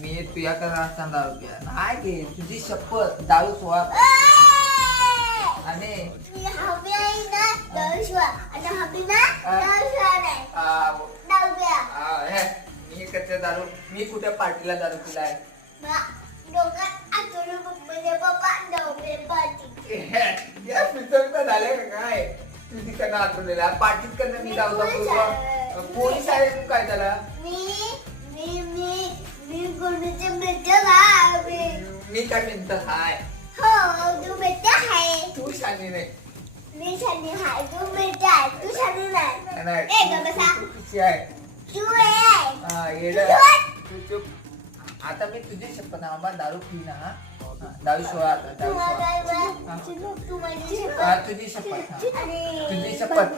मी तुझ्याकडे असताना 10 रुपया नाही घे तुझी शपथ दारू सोळा आणि मी कच्च्या दारू मी कुठे पार्टीला दारू पिलाय झाले काय तू तिकडनं आठवलेला पार्टीत करणं मी जाऊ पोलीस आहे तू काय त्याला मी काय मित्र हाय तू शानी नाही आता मी तुझी शपथ आंबा दारू पी ना दारू सोळा तुझी शपथ तुझी शपथ